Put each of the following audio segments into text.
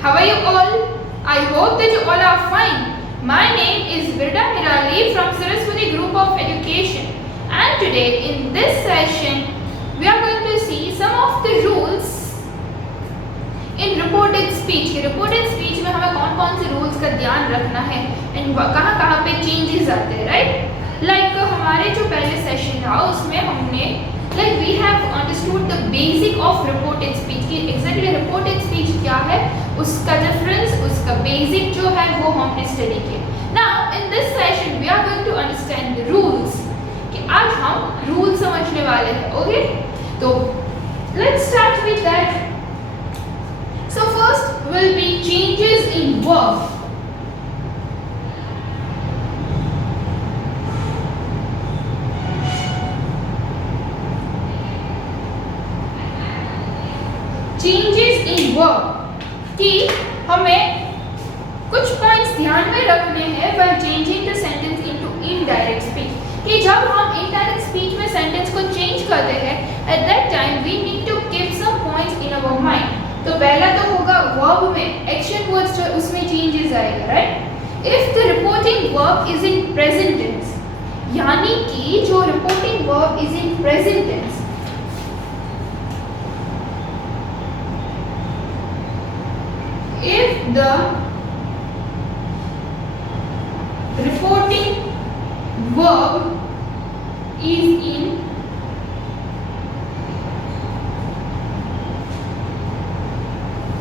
how are you all? I hope that you all are fine. My name is Virda Nirali from Saraswati Group of Education, and today in this session we are going to see some of the rules in reported speech. Reported speech में हमें कौन कौन से rules का ध्यान रखना है and कहाँ कहाँ पे चेंजेस आते हैं, राइट? लाइक हमारे जो पहले सेशन था उसमें हमने like we have understood the basic of reported speech कि एग्जैक्टली रिपोर्टेड स्पीच क्या है, उसका डिफरेंस, उसका बेसिक जो है वो हमने स्टडी किया. Now in this session we are going to understand the rules कि आज हम रूल समझने वाले हैं. ओके, तो let's start with that. So first will be changes in verb. Changes in verb कि हमें कुछ पॉइंट्स ध्यान में रखने हैं while changing the sentence into indirect speech. कि जब हम indirect speech में sentence को change करते हैं, at that time we need to keep some points in our mind. तो पहला तो होगा वर्ब में एक्शन वर्ड्स जो उसमें चेंजेस आएगा, right? If the reporting verb is in present tense, यानी कि जो reporting verb is in present tense, if the reporting verb is in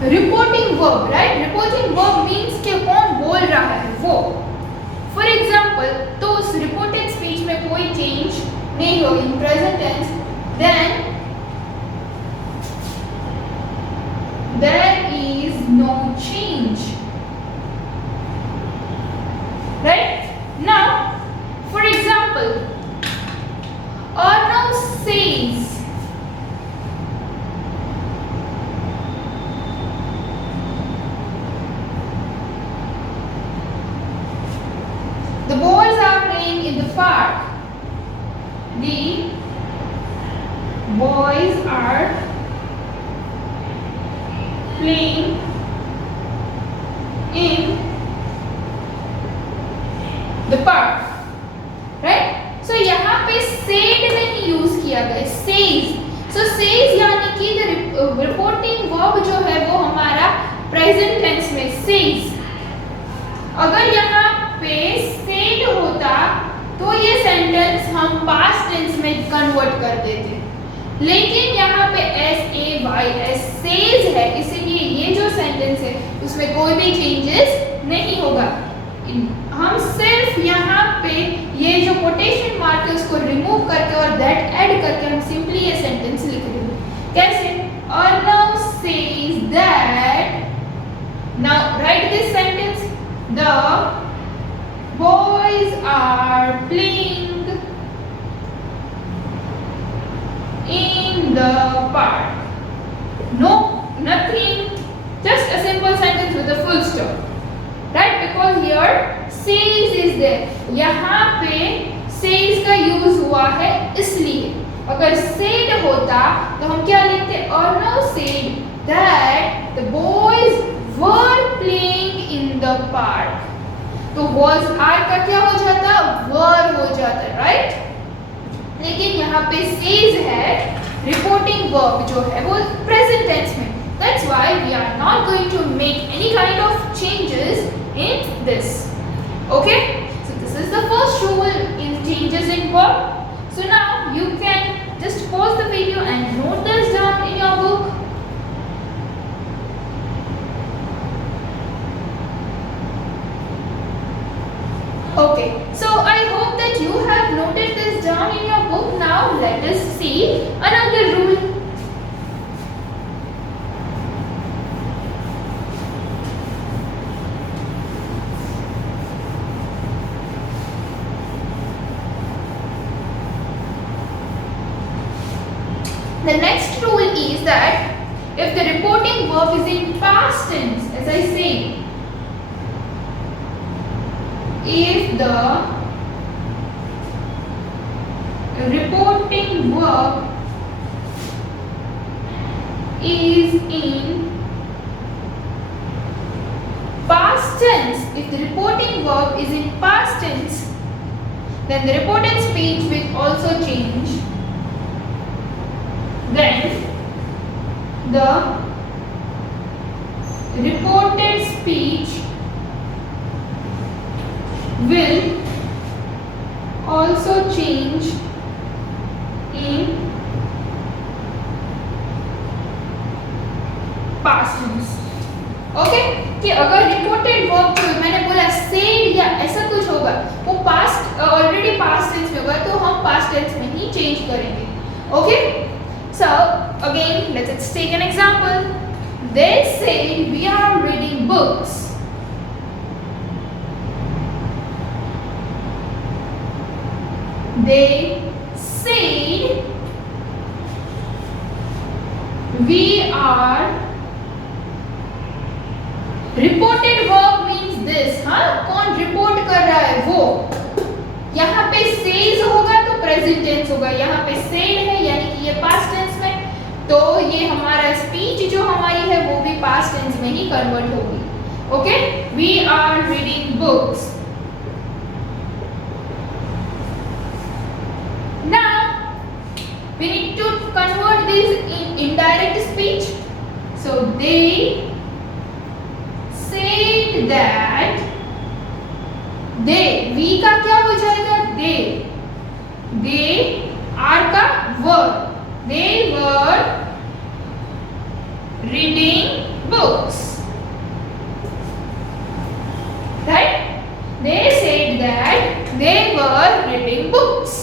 reporting verb, right? Reporting verb means कि कौन बोल रहा है वो. फॉर एग्जाम्पल, तो उस रिपोर्टेड स्पीच में कोई चेंज नहीं होगी in present tense, then there is no change, right? Now for example, Arnav says the boys are playing in the park. The boys are playing in the park. Right? So यहाँ पे said नहीं use किया गया, says. So says यानी कि reporting verb जो है वो हमारा present tense में says. अगर यहाँ पे said होता तो ये सेंटेंस हम पास्ट टेंस में कन्वर्ट कर देते, लेकिन यहाँ पे S-A-Y-S says है, इसीलिए ये जो सेंटेंस है उसमें कोई भी चेंजेस नहीं होगा. हम सिर्फ यहाँ पे ये जो कोटेशन मार्क है उसको रिमूव करके और दैट ऐड करके हम सिंपली ये सेंटेंस लिख देंगे. कैसे? Arnav says that. Now write this sentence. The boys are playing in the park. No, nothing. Just a simple sentence with a full stop. Right? Because here says is there. यहाँ पे says का use हुआ है इसलिए. अगर said होता तो हम क्या लिखते? Arnav said that the boys were playing in the park. तो was are का क्या हो जाता? were हो जाता, राइट? लेकिन यहाँ पे says है, रिपोर्टिंग वर्ब जो है वो प्रेजेंट टेंस में. That's why we are not going to make any kind of changes in this. Okay? So this is the first rule in changes in verb. So now you can just pause the video and note this down in your book. Okay, so I hope that you have noted this down in your book. Now let us see another rule. The next rule is that if the reporting verb is in past tense, as I say, if the reporting verb is in tense, if the reporting verb is in past tense, then the reported speech will also change. Then the reported speech will also change in past tense. Okay कि अगर reported verb जो मैंने बोला said या ऐसा कुछ होगा वो पास्ट ऑलरेडी पास्ट टेंस में होगा तो हम पास्ट टेंस में ही चेंज करेंगे. Okay so again let's take an example. They said we are reading books. They said we are. Reported verb means this. हाँ कौन रिपोर्ट कर रहा है वो. यहाँ पे says होगा तो प्रेजेंट टेंस होगा. यहाँ पे said है यानी कि ये पास्ट टेंस में, तो ये हमारा स्पीच जो हमारी है वो भी पास्ट टेंस में ही कन्वर्ट होगी. Okay we are reading books. Now we need to convert this in indirect speech. So they said that they we का क्या हो जाएगा they are का verb. They were reading books, right? They said that they were reading books.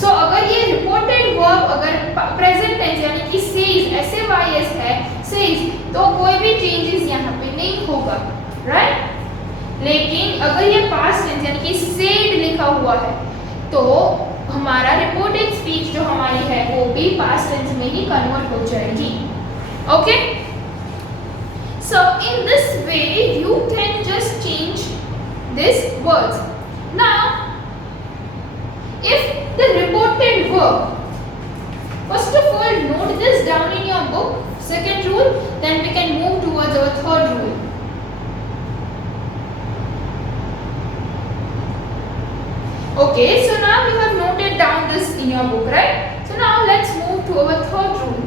सो अगर ये reported verb अगर present tense यानी कि सेज SAYS है सेज तो कोई भी चेंजेस यहाँ पे नहीं होगा, राइट? लेकिन अगर ये पास्ट टेंस यानी कि सेड लिखा हुआ है तो हमारा रिपोर्टेड स्पीच जो हमारी है वो भी पास्ट टेंस में ही कन्वर्ट हो जाएगी. Okay so in this way you can just change this words. Now if the reported verb, first of all note this down in your book, second rule, then we can move towards our third rule. Okay, so now you have noted down this in your book, right? So now let's move to our third rule.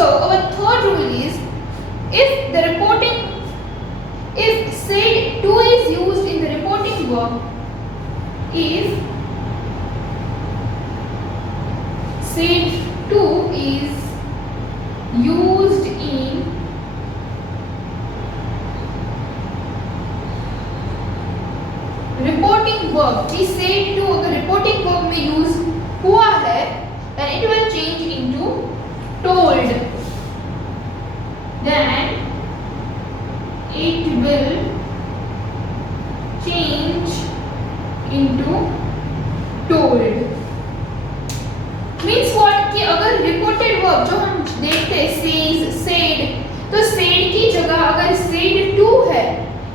So our third rule is if said to is used in the reporting verb, if said to is used in reporting verb, कि said to अगर reporting verb में use हुआ है then it will change into told. Then it will change into told. Means what कि अगर reported verb जो हम देखते हैं says, said, तो said की जगह अगर said to है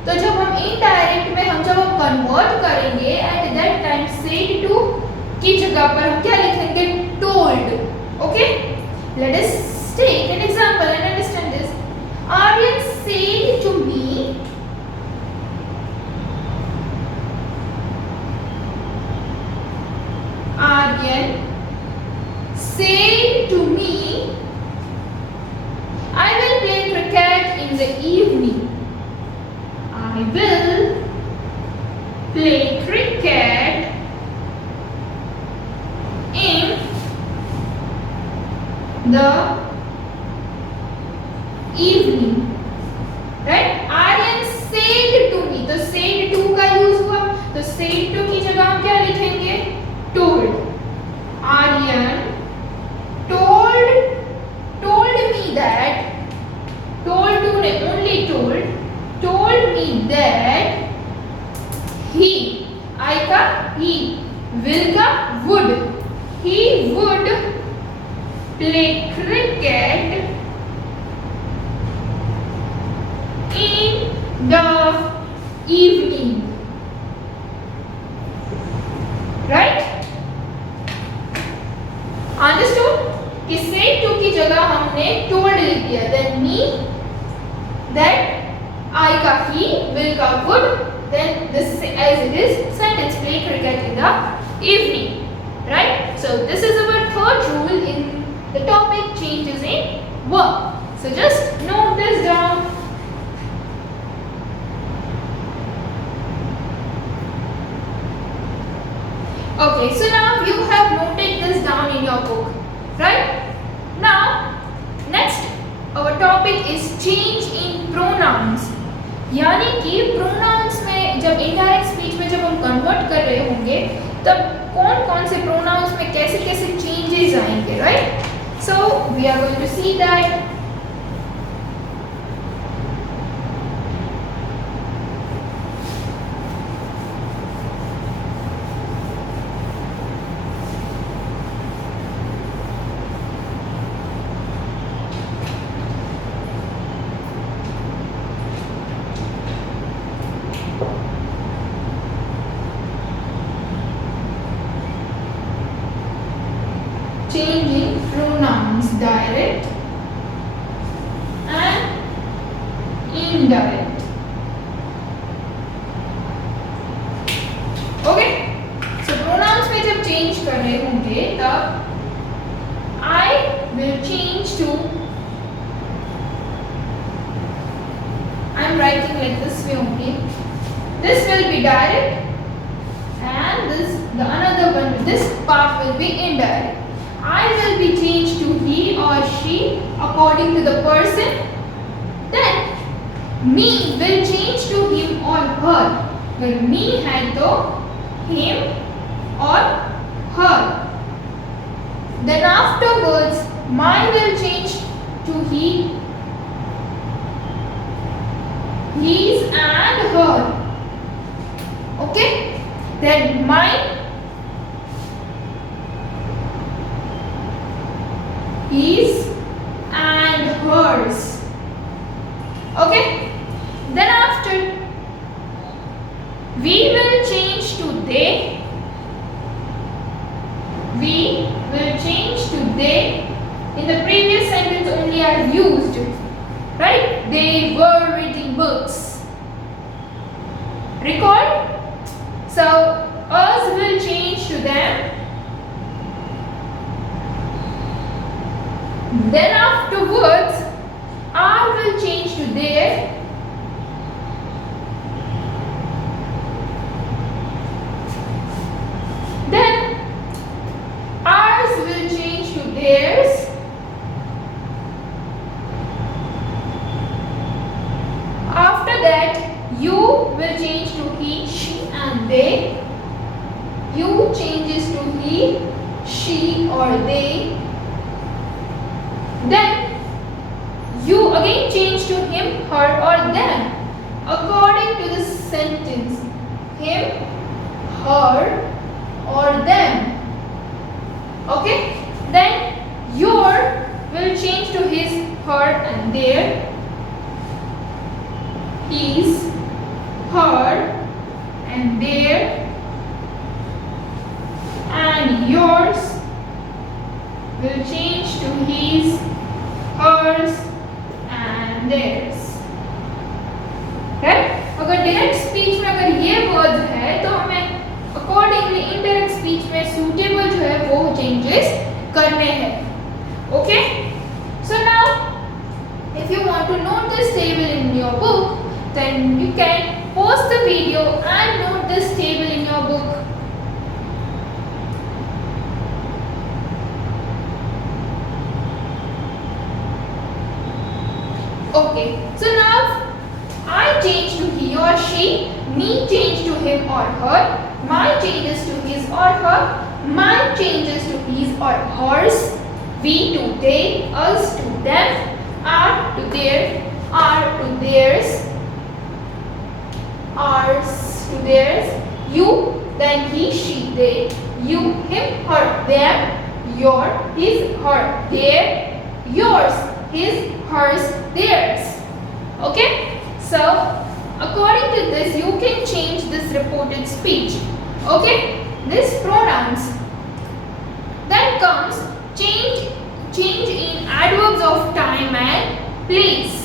तो जब हम indirect में जब हम convert करेंगे at that time said to की जगह पर हम क्या लिखेंगे told. Okay? Let us take an example and understand this. Aryan said to me, Aryan said to me, I will play cricket in the evening. I will play cricket in the evening, right? Aryan said to me, तो said to का use हुआ तो said to की जगह हम क्या लिखेंगे told. Aryan told me that, told to ने only told me that he, I का he, will का would, he would play cricket in the evening. Right? Understood? कि say to की जगह हमने told लिख दिया. Then me, that I का he, will का would. Then this as it is sentence, play cricket in the evening. Right? So this is our third rule in the topic changes in verb. So just note this down. Okay, so now you have noted this down in your book, right? Now, next our topic is change in pronouns. यानी कि pronouns में जब indirect speech में जब हम convert कर रहे होंगे तब कौन-कौन से pronouns में कैसे-कैसे changes आएंगे, right? So we are going to see that. Changing pronouns, direct and indirect. Okay, so pronouns में जब change कर रहे होंगे तब I will change to, I am writing like this way only. This will be direct and the another one, this part will be indirect. I will be changed to he or she according to the person. Then me will change to him or her. अगर me है तो him or her. Then afterwards my will change to he, his and her. Okay? Then mine, his and hers. Okay? Then after we will change to they. We will change to they. In the previous sentence only I have used, right? They were reading books. Recall? So us will change to them. Then afterwards, R will change to their. Then ours will change to theirs. After that, you will change to he, she and they. You changes to he, she or they. Then you again change to him, her or them according to the sentence. Him, her or them. Okay? Then your will change to his, her and their. His, her and their. And yours will change to his, hers and theirs. right? अगर direct speech में अगर ये word है तो हमें accordingly indirect speech में suitable जो है वो चेंजेस करने हैं. Okay, so now if you want to note this table in your book, then you can pause the video and note this table in your book. Okay, so now I change to he or she, me change to him or her, my changes to his or her, mine changes to his or hers, we to they, us to them, are to their, are to theirs, ours to theirs, you, then he, she, they, you, him, her, them, your, his, her, their, yours, his, hers, theirs. Okay, so according to this you can change this reported speech. Okay, this pronouns. Then comes change in adverbs of time and place.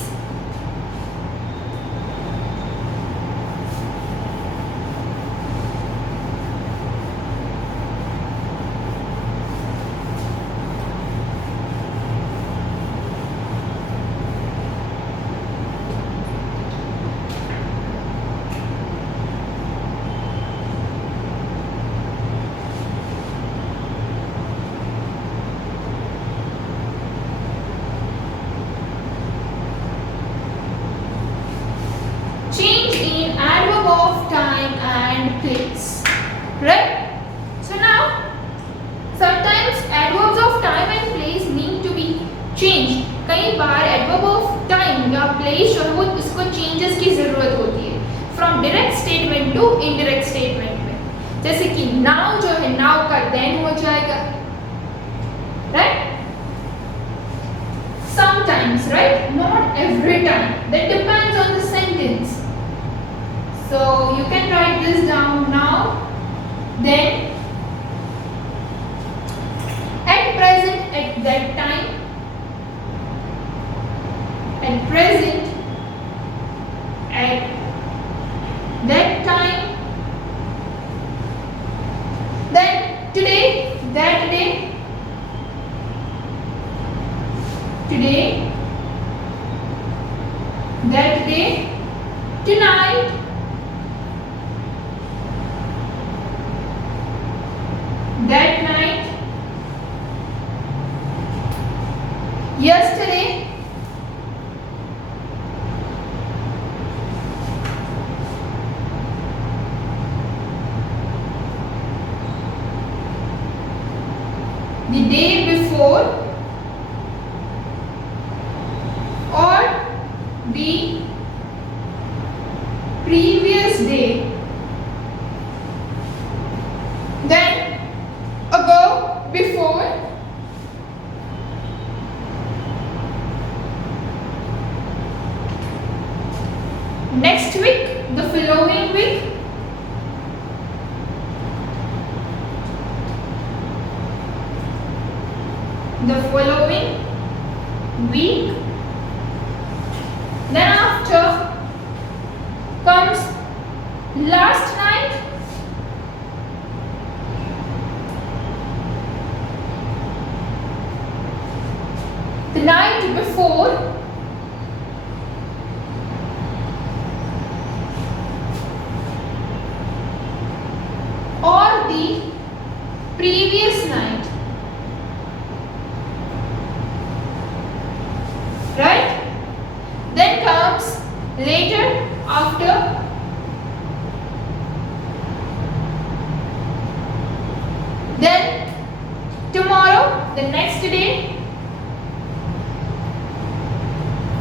Change in adverb of time and place. Right? So now, sometimes adverbs of time and place need to be changed. कई बार adverb of time या place जो है वो उसको changes की ज़रूरत होती है. From direct statement to indirect statement में. जैसे कि now जो है now का then हो जाएगा. Right? Sometimes, right? Not every time. That depends on the sentence. So you can write this down now. Then, at present, at that time, at present, at that time, then today, that day, today, that day, tonight, that night, yesterday, the day before, or the previous day, then ago, before, next week, the following week, the following week, then after comes last night, the night before, or the previous night. Right? Then comes later, after, then tomorrow, the next day,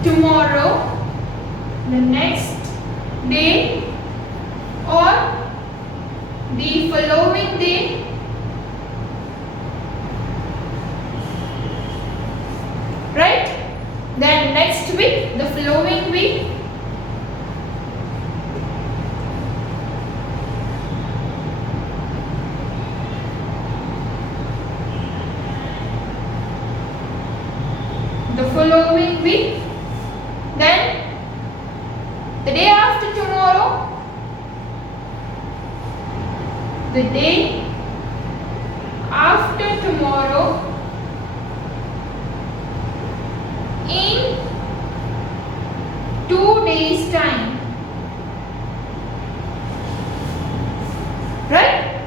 tomorrow, the next day, or the following day, right? Then next week, the following week, the following week, then the day after tomorrow, the day after tomorrow, in 2 days time. Right?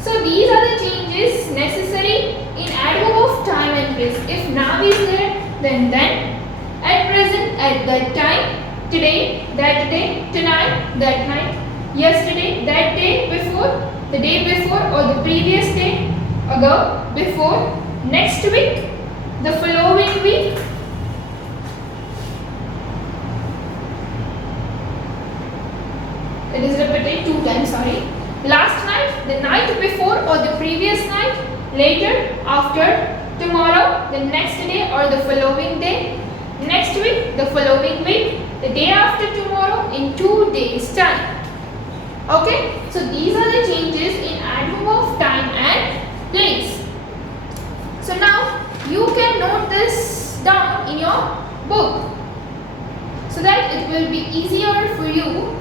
So these are the changes necessary in adverb of time and place. If now is there, then at present, at that time, today, that day, tonight, that night, yesterday, that day before, the day before, or the previous day, ago, before, next week, the following week, it is repeated 2 times, sorry. Last night, the night before or the previous night, later, after, tomorrow, the next day or the following day, next week, the following week, the day after tomorrow, in 2 today's time. Okay, so these are the changes in adverb of time and place. So now you can note this down in your book so that it will be easier for you.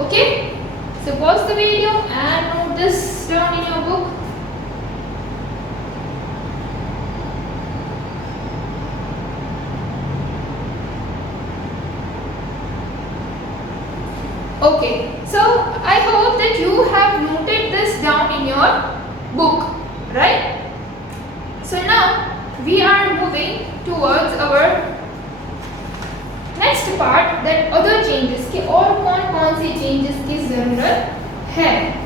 Okay, so pause the video and note this down in your book. Okay, so I hope that you have noted this down in your book, right? So now we are moving towards our next part, that other changes कि और कौन-कौन से changes की ज़रूरत है.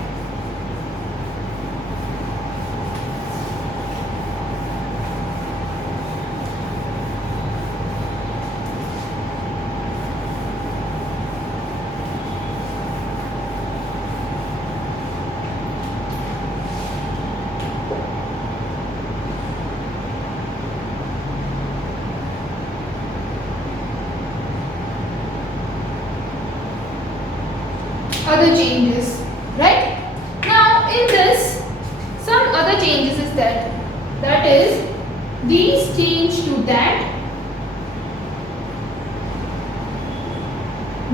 Other changes, right? Now in this, some other changes is that is these change to that,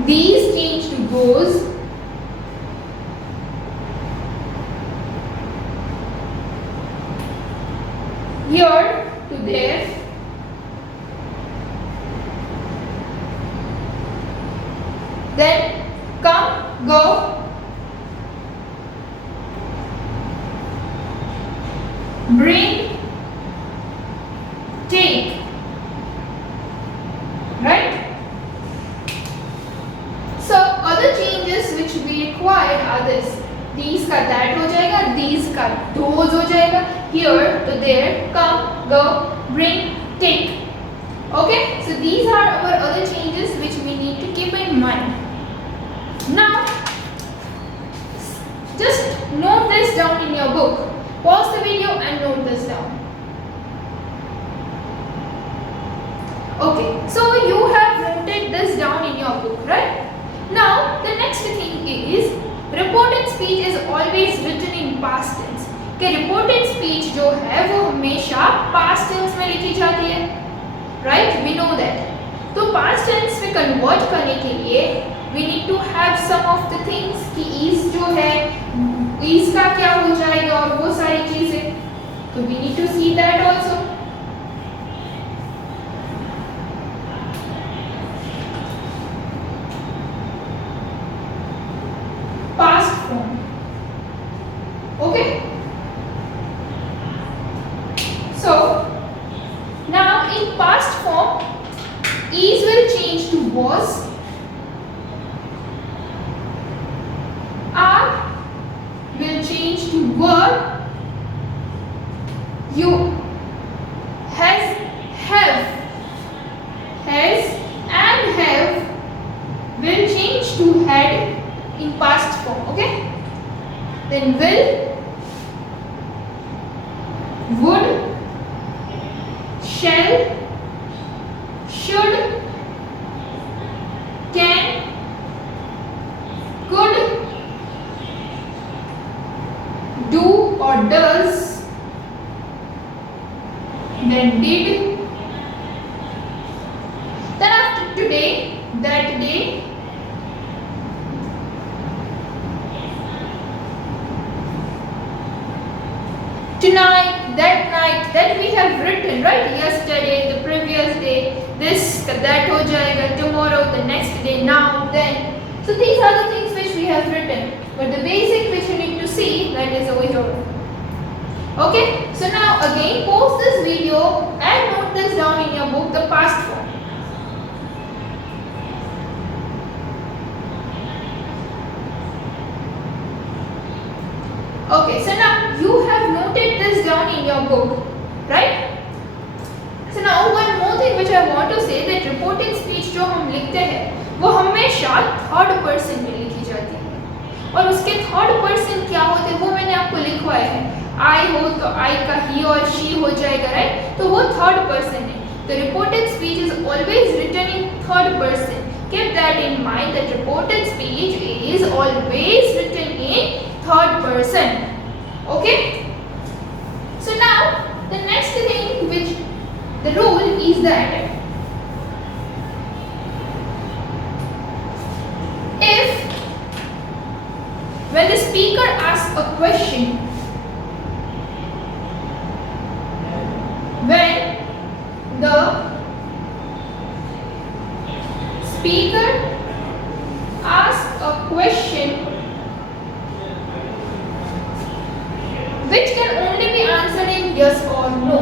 these change to those, here to there, then come, go, bring, take, right? So other changes which we required are this: these का that हो जाएगा, these का those हो जाएगा, here to there, come, go, bring, take. Okay, so these are our other changes which we need to keep in mind. Now just note this down in your book. Pause the video and note this down. Okay, so you have noted this down in your book, right? Now the next thing is reported speech is always written in past tense. कि reported speech जो है वो हमेशा past tense में लिखी जाती है, right? We know that. तो past tense में convert करने के लिए we need to have some of the things कि is जो है is का क्या हो जाएगा और वो सारी चीजें, तो we need to see that also. Past form. Okay, so now in past form is will change to was, are will change to were, you has and have will change to had in past form. Okay, then will, would, shall, should, can, could, do or does, then did, then after today, that day, tonight, that night, that we have written, right? Yesterday, the previous day, this, that ho jayega, tomorrow, the next day, now, then. So these are the things which we have written, but the basic which you need to see, that is over here. Okay, so now again pause this video and note this down in your book, the past form. Okay, so now you have noted this down in your book, right? So now one more thing which I want to say, that reported speech जो हम लिखते हैं वो हमेशा third person में लिखी जाती है, और उसके थर्ड पर्सन क्या होते हैं वो मैंने आपको लिखवाया है. आई हो तो आई का ही और शी हो जाएगा, राइट? तो वो थर्ड पर्सन है. The reported speech is always written in third person. Keep that in mind, that reported speech always written in third person. Okay? So now the next thing which the rule is that if when the speaker asks a question, when the speaker asks a question which can only be answered in yes or no,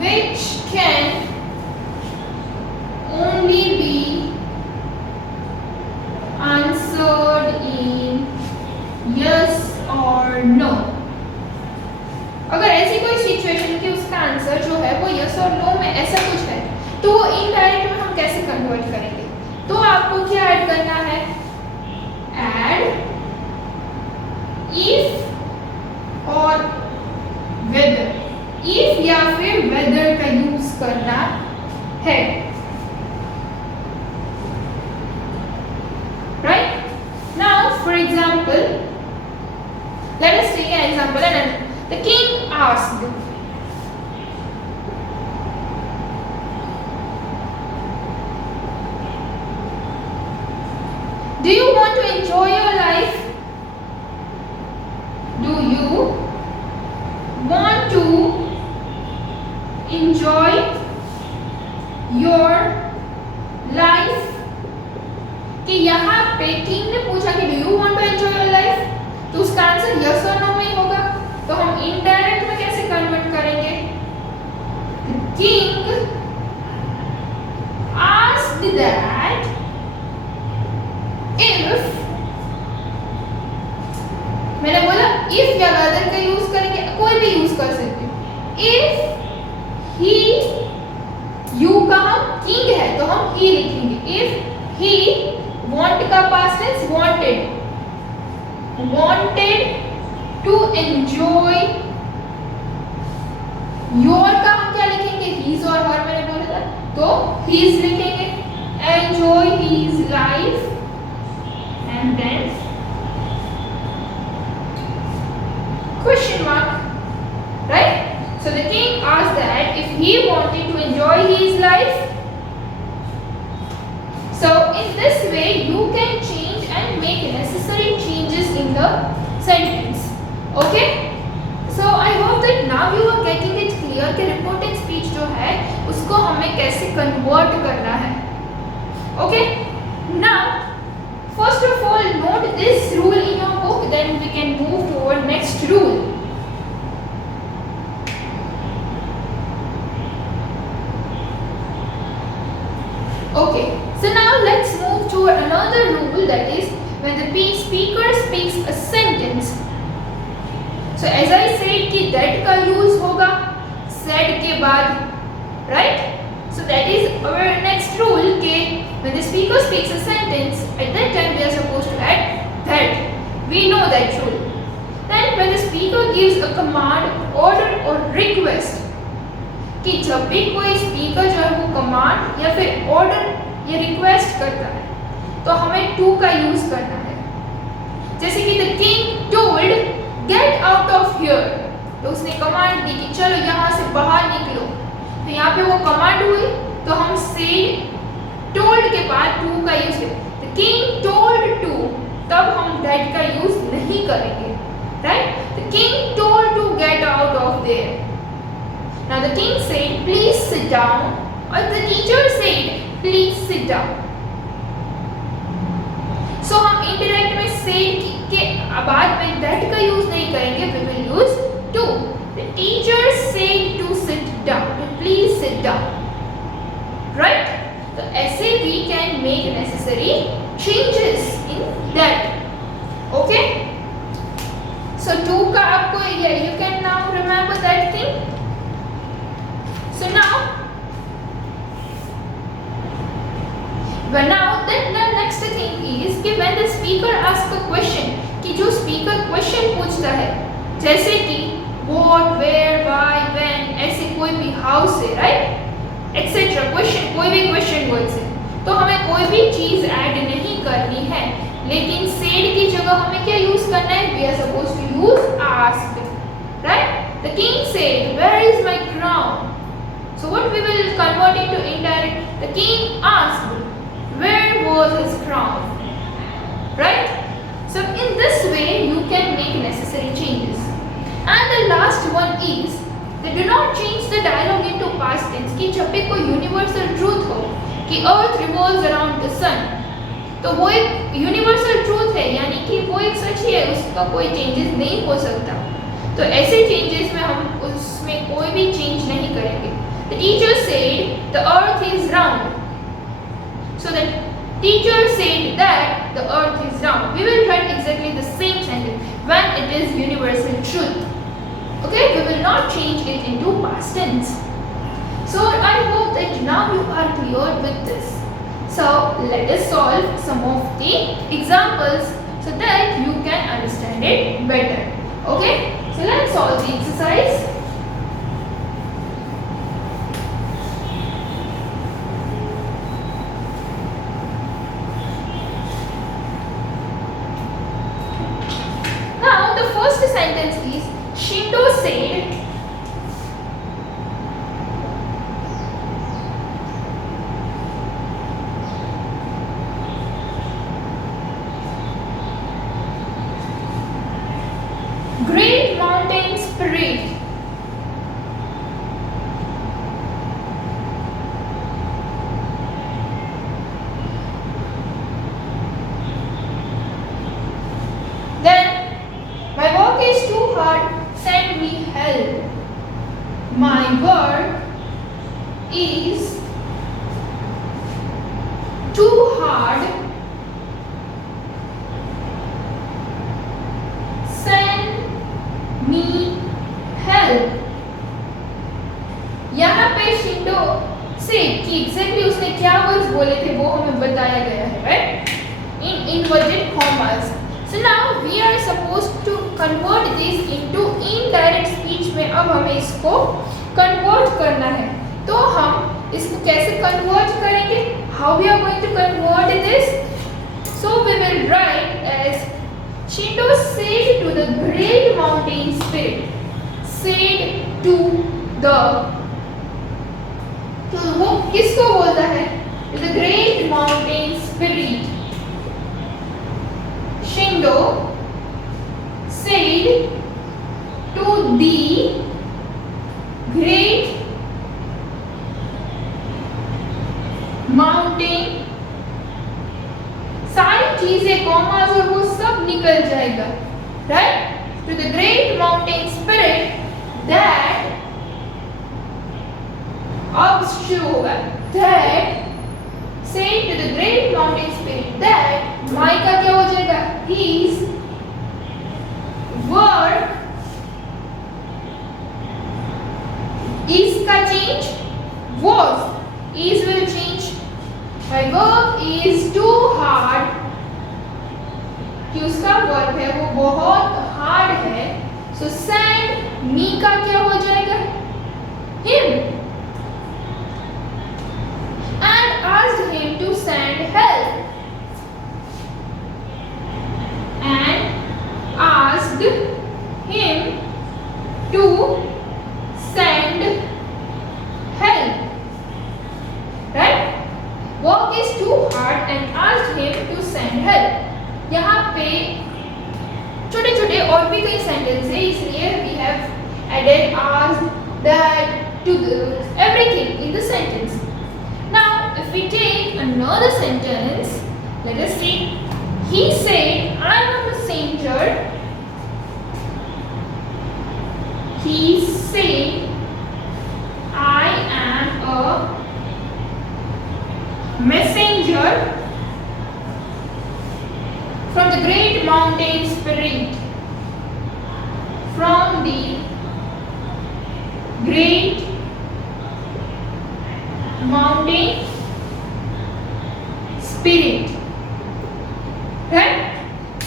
which can only be answered in yes or no. अगर ऐसी कोई situation कि उसका answer जो है वो yes और no में ऐसा कुछ है तो वो इनडायरेक्ट में हम कैसे कन्वर्ट करेंगे? तो आपको क्या ऐड करना है? ऐड इफ और वेदर, इफ या फिर वेदर का यूज करना है, right? Now for example, let us take an example and the king asked, do you want to enjoy your life? Do you want to enjoy your life? कि यहाँ पे king ने पूछा कि do you want to enjoy your life, तो उसका answer yes और no में ही होगा। तो हम इनडायरेक्ट में कैसे कन्वर्ट करेंगे? किंग asked that if, मैंने बोला if या whether का यूज करेंगे, कोई भी यूज कर सकते हैं। if he, you का हम किंग है तो हम he लिखेंगे। if he want का past tense wanted, wanted to enjoy your का हम क्या लिखेंगे? his और her मैंने बोला था तो his लिखेंगे। enjoy his life and then question mark, right? So the king asked that if he wanted to enjoy his life. So in this way you can change and make necessary changes in the sentence. Okay? So I hope that now you are getting it clear कि reported speech जो है उसको हमें कैसे convert करना है. Okay? Now first of all note this rule in your book, then we can move toward next rule. Okay, so now let's move to another rule, that is when the speaker speaks a sentence. So as I said कि that का use होगा said के बाद, right? So that is our next rule कि when the speaker speaks a sentence, at that time we are supposed to add that. We know that rule. Then when the speaker gives a command, order or request, कि जब भी कोई speaker जो है वो command या फिर order या रिक्वेस्ट करता है तो हमें टू का यूज करना है। जैसे कि the king told gate out of here, तो उसने कमांड दी कि चलो यहाँ से बाहर निकलो, तो यहाँ पे वो कमांड हुई तो हम से टोल्ड के बाद टू का यूज करें। द किंग टोल्ड टू, तब हम दैट का यूज नहीं करेंगे, right? The king told to get out of there. Now the king said, please sit down, or the teacher said, please sit down. So हम indirect में said के बाद में that का use नहीं करेंगे, we will use to. The teacher said to sit down, to please sit down, right? So ऐसे we can make necessary changes in that. Okay? So to का आपको you can now remember that thing. So now then the next thing is कि when the speaker asks a question, कि जो speaker question पूछता है, जैसे कि what, where, why, when, ऐसे कोई भी how से, right, etc. question, कोई भी question word से, तो हमें कोई भी चीज ऐड नहीं करनी है। लेकिन said की जगह हमें क्या यूज करना है? We are supposed to use asked, right? The king said, "Where is my crown?" So what we will convert into indirect? The king asked, "Where was his crown?" Right? So in this way you can make necessary changes. And the last one is they do not change the dialogue into past tense कि जब भी कोई universal truth हो कि earth revolves around the sun, तो वो एक universal truth है, यानी कि वो एक सच ही है, उसका कोई चेंजेस नहीं हो सकता। तो ऐसे चेंजेस में हम उसमें कोई भी चेंज नहीं करेंगे। The teacher said the earth is round. So the teacher said that the earth is round. We will write exactly the same sentence when it is universal truth. Okay, we will not change it into past tense. So I hope that now you are clear with this. So let us solve some of the examples so that you can understand it better. Okay, so let's solve the exercise. Now the first sentence is Shindo said, "Great mountain spirit." Then, "My work is too hard, send me help." My work is too hard, send me help. यहाँ पे शिंडो से कि exactly उसने क्या words बोले थे वो हमें बताया गया है, right? In inverted commas. So now we are supposed to convert this into indirect speech में अब हमें इसको convert करना है. तो हम इसको कैसे convert करेंगे? How we are going to convert this? So we will write as Shindo said to the great mountain spirit. Said to the. तो वो किसको बोलता है? To the great mountain spirit. Shindo said to the great mountain. सारी चीजें commas और वो सब निकल जाएगा, right? To the great mountain spirit that अब शुरू होगा that say to the great mountain spirit that my का क्या हो जाएगा? His work is का change was, is will change. My work is too hard कि उसका वर्क है वो बहुत हार्ड है. So send me का क्या हो जाएगा? Him. And asked him to send help. And asked him to send help. Right? Work is too hard and asked him to send help. यहाँ पे छोटे छोटे और भी कई सेंटेंस है, इसलिए we have added asked, that, to the, everything in the sentence. Now, if we take another sentence, let us see. He said, "I am a messenger." He said, "I am a messenger from the great mountain spirit." From the great mountain spirit. Right?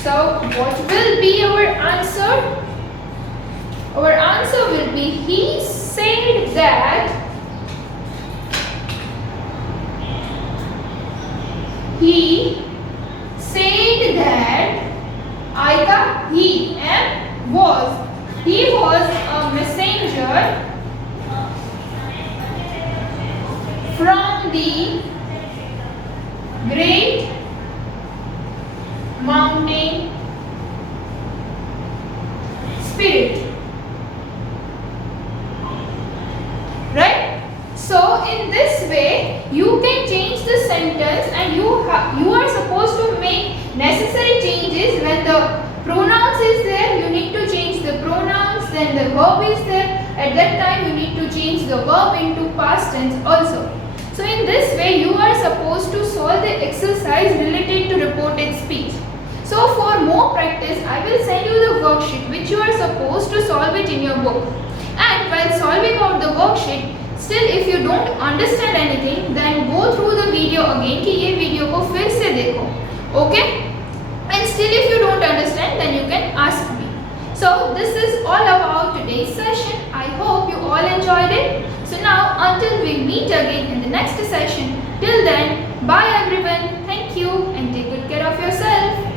So what will be our answer? Our answer will be he said that he said that mountain spirit. Right? So in this way you can change the sentence, and you are supposed to make necessary changes. When the pronouns is there, you need to change the pronouns. Then the verb is there, at that time you need to change the verb into past tense also. So in this way you are supposed to solve the exercise related to reported speech. So for more practice, I will send you the worksheet which you are supposed to solve it in your book. And while solving out the worksheet, still if you don't understand anything, then go through the video again कि ये video को फिर से देखो. Okay? And still if you don't understand, then you can ask me. So this is all about today's session. I hope you all enjoyed it. So now until we meet again in the next session, till then, bye everyone. Thank you and take good care of yourself.